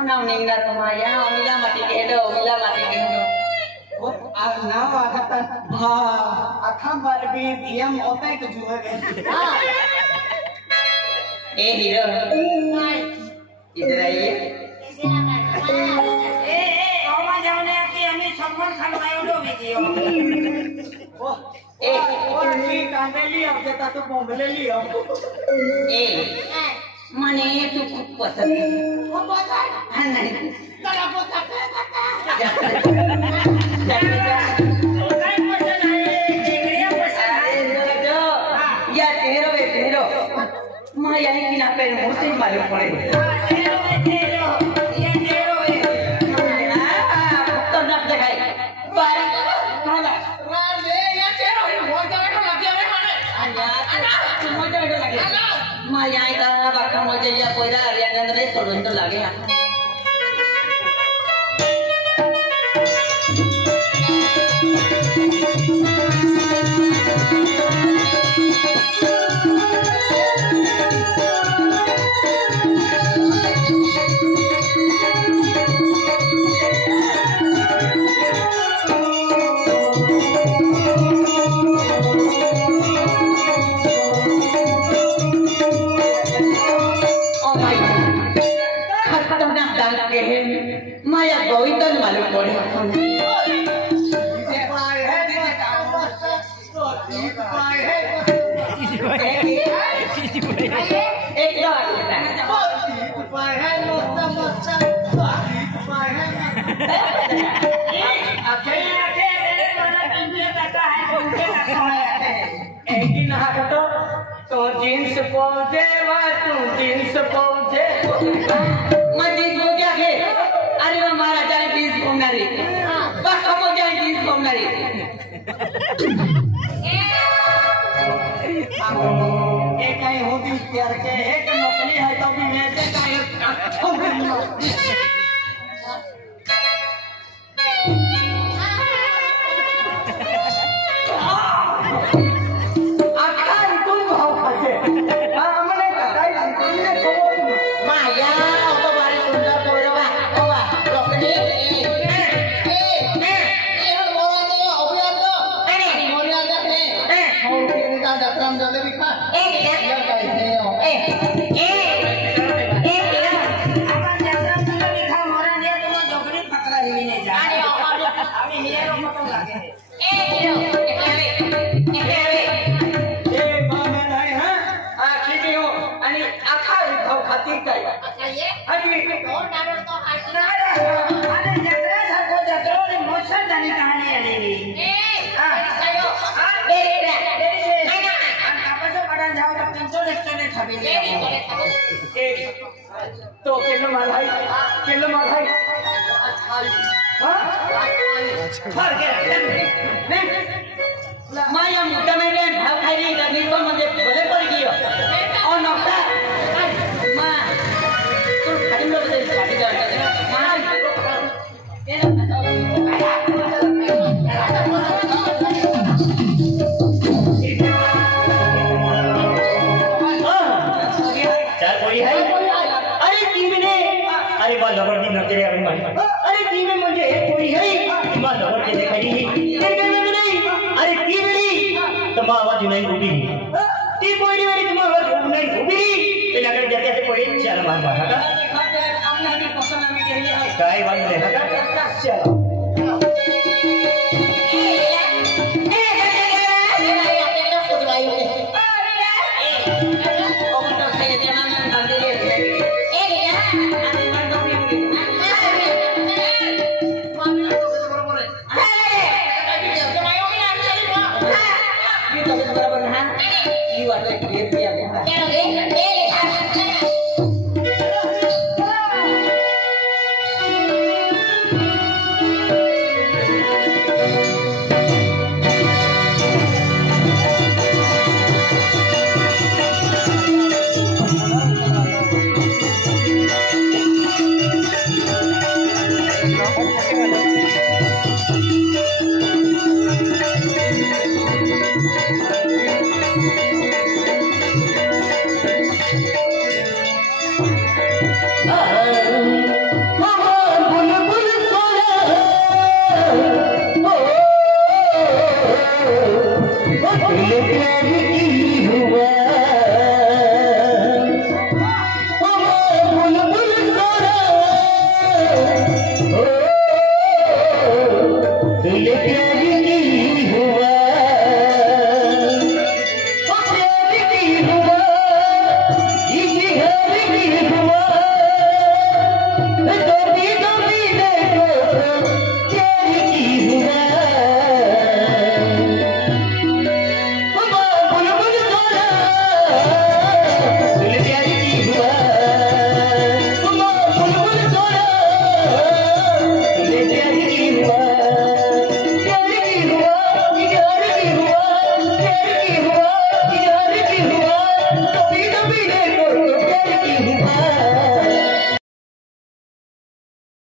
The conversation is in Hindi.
नाम निंगा तुम्हारा अमिला माटी के हेडो अमिला माटी के हेडो नाम आता भा अखा बार भी यम होता है कुछ हुआ ए हीरो इधर आइए ओमा जाने कि हमें सम्मान खानवायो दो वीडियो ए ठीक कांदे ली अब जता तो बोंबले ली अब ए मने तू खूप पसंद हां नाही चला पोता काय पसंद आहे डेंगरिया पसंद आहे जो या तेरो मैं यही कि ना पे मुझे मालूम पड़े तेरो ये तेरो है तो ना दिखाई बार नाला रे ये तेरो है वो जगह तो लगे है माने मजा तो लगे मैं यही का बाका मजे या कोइला या अंदर सोडून तो लागे माया बहुत मालूम पड़े तो जींस पहुंचे तू जींस पहुंचे मैं जींस हो गया के अरे मैं मारा जाए जींस पहुंचारी बस हम हो जाए जींस पहुंचारी एक कहीं होती प्यार के एक नौकरी है तो भी मैं से कहीं तो केलो मालाई माया मुद्दा में भाव खाई रही रही तो मुझे बोले पड़ गई और नौका माँ तू खाली लोग से शादी कर लवर दी नजरे अभी मन अरे ती में मुझे एक कोई है मां लवर के दिखाई फिर कहने में नहीं अरे ती मेरी तो मां आवाज नहीं उठी ती कोई मेरी तुम आवाज नहीं उठी बिना कर जाते ऐसे कोई चल मार मार हटा हमने भी पसंद हमें के लिए काय बात है हटा चलो